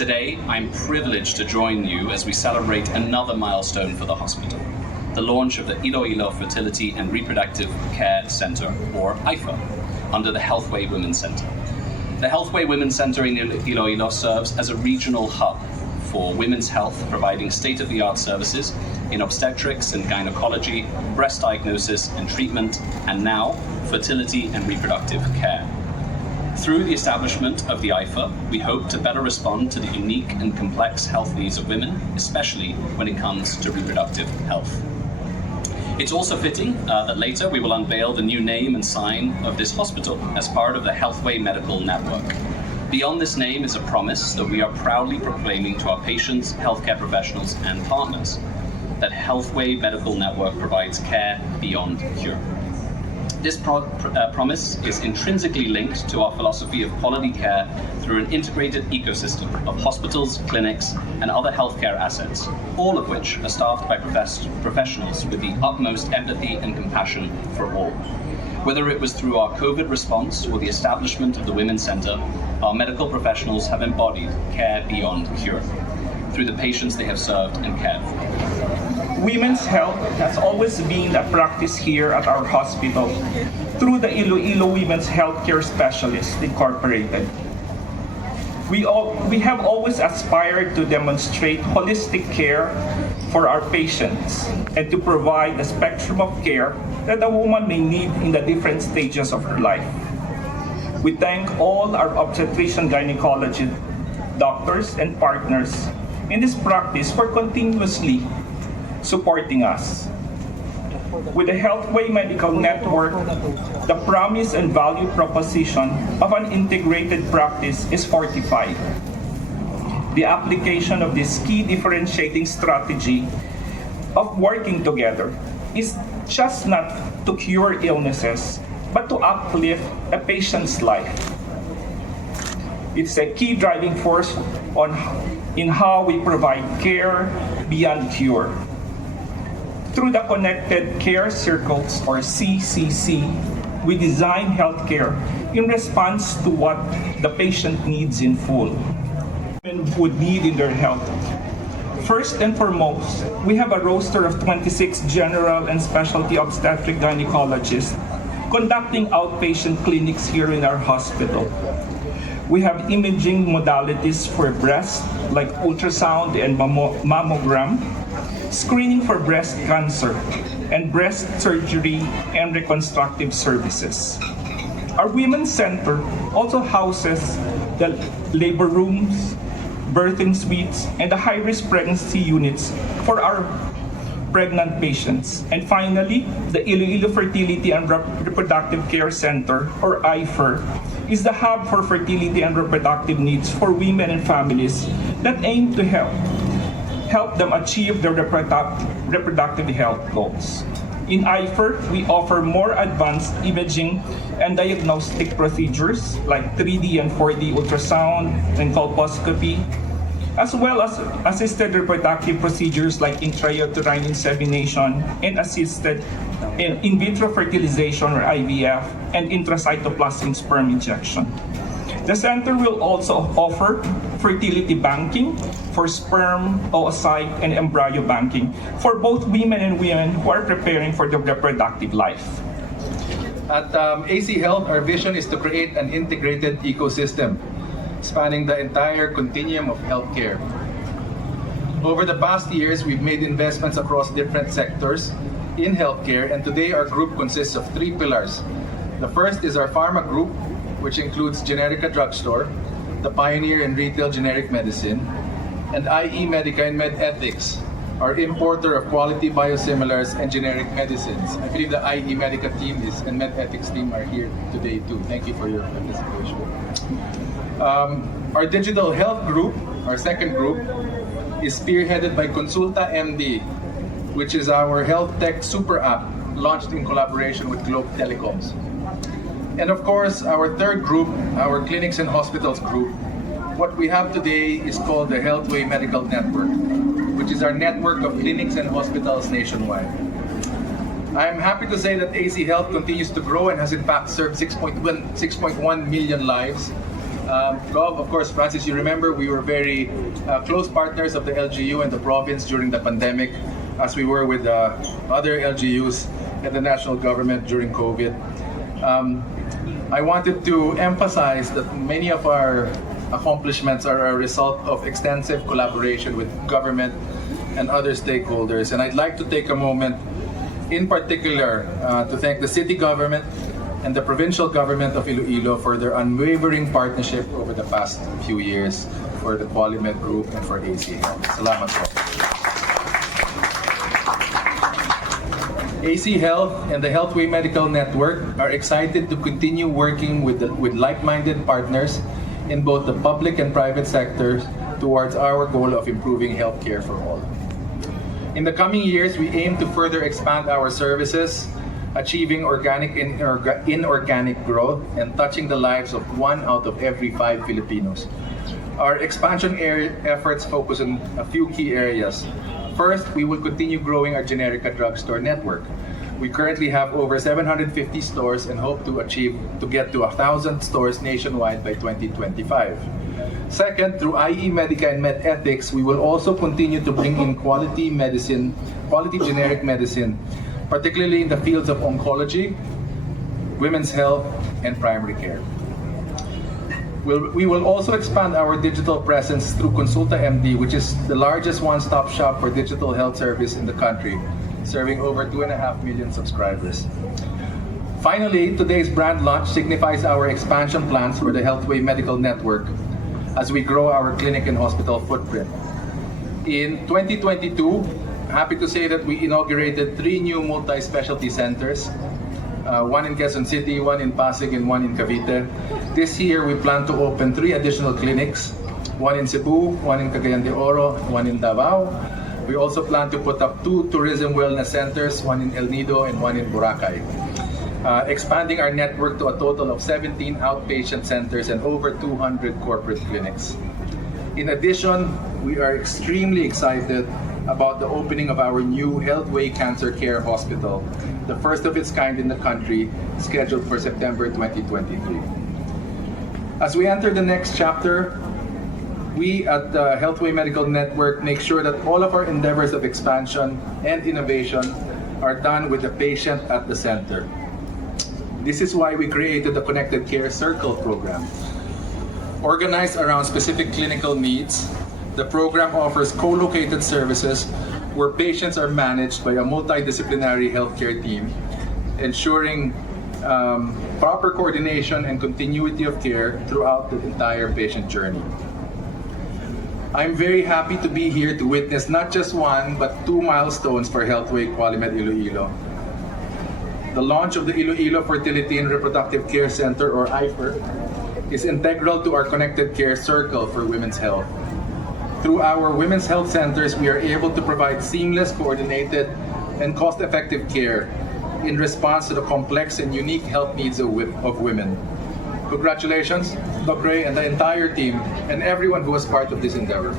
Today, I'm privileged to join you as we celebrate another milestone for the hospital, the launch of the Iloilo Fertility and Reproductive Care Center, or IFER, under the Healthway Women's Center. The Healthway Women's Center in Iloilo serves as a regional hub for women's health, providing state-of-the-art services in obstetrics and gynecology, breast diagnosis and treatment, and now fertility and reproductive care. Through the establishment of the IFER, we hope to better respond to the unique and complex health needs of women, especially when it comes to reproductive health. It's also fitting that later we will unveil the new name and sign of this hospital as part of the Healthway Medical Network. Beyond this name is a promise that we are proudly proclaiming to our patients, healthcare professionals, and partners that Healthway Medical Network provides care beyond cure. This promise is intrinsically linked to our philosophy of quality care through an integrated ecosystem of hospitals, clinics, and other healthcare assets, all of which are staffed by professionals with the utmost empathy and compassion for all. Whether it was through our COVID response or the establishment of the Women's Center, our medical professionals have embodied care beyond cure through the patients they have served and cared for. Women's health has always been a practice here at our hospital through the Iloilo Women's Healthcare Specialists Incorporated. We have always aspired to demonstrate holistic care for our patients and to provide a spectrum of care that a woman may need in the different stages of her life. We thank all our obstetrician gynecology doctors and partners in this practice for continuously supporting us. With the Healthway Medical Network, the promise and value proposition of an integrated practice is fortified. The application of this key differentiating strategy of working together is just not to cure illnesses, but to uplift a patient's life. It's a key driving force in how we provide care beyond cure. Through the Connected Care Circles, or CCC, we design healthcare in response to what the patient needs in full and would need in their health. First and foremost, we have a roster of 26 general and specialty obstetric gynecologists conducting outpatient clinics here in our hospital. We have imaging modalities for breast, like ultrasound and mammogram, screening for breast cancer, and breast surgery and reconstructive services. Our Women's Center also houses the labor rooms, birthing suites, and the high-risk pregnancy units for our pregnant patients. And finally, the Iloilo Fertility and Reproductive Care Center, or IFER, is the hub for fertility and reproductive needs for women and families that aim to help them achieve their reproductive health goals. In IFER, we offer more advanced imaging and diagnostic procedures like 3D and 4D ultrasound and colposcopy, as well as assisted reproductive procedures like intrauterine insemination and assisted in-vitro fertilization, or IVF, and intracytoplasmic sperm injection. The center will also offer fertility banking for sperm, oocyte, and embryo banking for both women and women who are preparing for their reproductive life. At AC Health, our vision is to create an integrated ecosystem spanning the entire continuum of healthcare. Over the past years, we've made investments across different sectors in healthcare, and today our group consists of three pillars. The first is our pharma group, which includes Generica Drugstore, the pioneer in retail generic medicine, and IE Medica and MedEthics, our importer of quality biosimilars and generic medicines. I believe the IE Medica team and MedEthics team are here today too. Thank you for your participation. Our digital health group, our second group, is spearheaded by Consulta MD, which is our health tech super app launched in collaboration with Globe Telecoms. And of course, our third group, our clinics and hospitals group, what we have today is called the Healthway Medical Network, which is our network of clinics and hospitals nationwide. I'm happy to say that AC Health continues to grow and has in fact served 6.1 million lives Gov, of course, Francis, you remember we were very close partners of the LGU and the province during the pandemic, as we were with other LGUs and the national government during COVID. I wanted to emphasize that many of our accomplishments are a result of extensive collaboration with government and other stakeholders. And I'd like to take a moment in particular to thank the city government and the provincial government of Iloilo for their unwavering partnership over the past few years for the Qualimed Group and for ACEN. Salamat po. AC Health and the Healthway Medical Network are excited to continue working with like-minded partners in both the public and private sectors towards our goal of improving healthcare for all. In the coming years, we aim to further expand our services, achieving organic and inorganic growth and touching the lives of 1 out of every 5 Filipinos. Our expansion efforts focus on a few key areas. First, we will continue growing our generica drugstore network. We currently have over 750 stores and hope to get to 1,000 stores nationwide by 2025. Second, through IE Medica and MedEthics, we will also continue to bring in quality generic medicine, particularly in the fields of oncology, women's health, and primary care. We will also expand our digital presence through Consulta MD, which is the largest one-stop shop for digital health service in the country, serving over 2.5 million subscribers. Finally, today's brand launch signifies our expansion plans for the Healthway Medical Network as we grow our clinic and hospital footprint. In 2022, happy to say that we inaugurated 3 new multi-specialty centers, one in Quezon City, one in Pasig, and one in Cavite. This year, we plan to open 3 additional clinics, one in Cebu, one in Cagayan de Oro, one in Davao. We also plan to put up 2 tourism wellness centers, one in El Nido and one in Boracay, expanding our network to a total of 17 outpatient centers and over 200 corporate clinics. In addition, we are extremely excited about the opening of our new Healthway Cancer Care Hospital, the first of its kind in the country, scheduled for September 2023. As we enter the next chapter, we at the Healthway Medical Network make sure that all of our endeavors of expansion and innovation are done with the patient at the center. This is why we created the Connected Care Circle program. Organized around specific clinical needs, the program offers co-located services where patients are managed by a multidisciplinary healthcare team, ensuring proper coordination and continuity of care throughout the entire patient journey. I'm very happy to be here to witness not just 1, but 2 milestones for Healthway Qualimed Iloilo. The launch of the Iloilo Fertility and Reproductive Care Center, or IFER, is integral to our Connected Care Circle for women's health. Through our women's health centers, we are able to provide seamless, coordinated, and cost-effective care in response to the complex and unique health needs of women. Congratulations, Dr. Ray and the entire team, and everyone who was part of this endeavor.